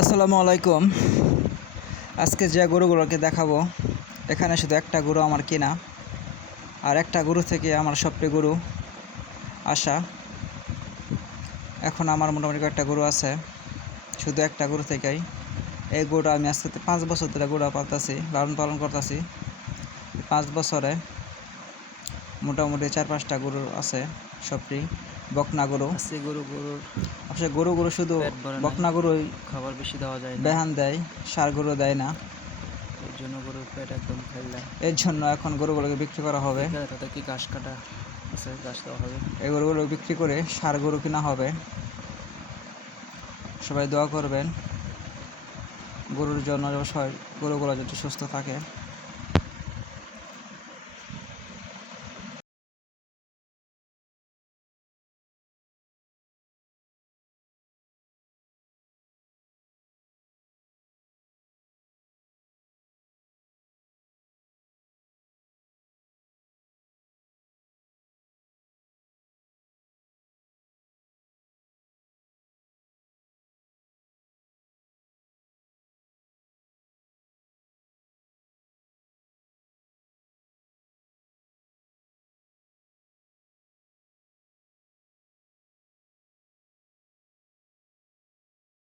আসসালামু আলাইকুম। আজকে যে গরুগুলোকে দেখাবো, এখানে শুধু একটা গরু আমার কেনা, আর একটা গরু থেকে আমার সবটি গরু আসা। এখন আমার মোটামুটি একটা গরু আছে, শুধু একটা গরু থেকেই। এই গরুটা আমি আজকে 5 বছর ধরে গরু পালতেছি, লালন পালন করতেছি। 5 বছরে মোটামুটি 4-5টা গরু আছে, সবটি বকনা গরু। আসলে গরু শুধু বকনা গরুই খাবার বেশি দেওয়া যায় না, বেহান দেয়, ষাঁড় গরু দেয় না। এর জন্য গরুর পেট একদম খাইলা। এর জন্য এখন গরুগুলোকে বিক্রি করা হবে। তাদেরকে ঘাস কাটা আছে, ঘাস দেওয়া হবে। এই গরুগুলো বিক্রি করে ষাঁড় গরু কেনা হবে। সবাই দোয়া করবেন গরুর জন্য, গরুগুলো যাতে সুস্থ থাকে।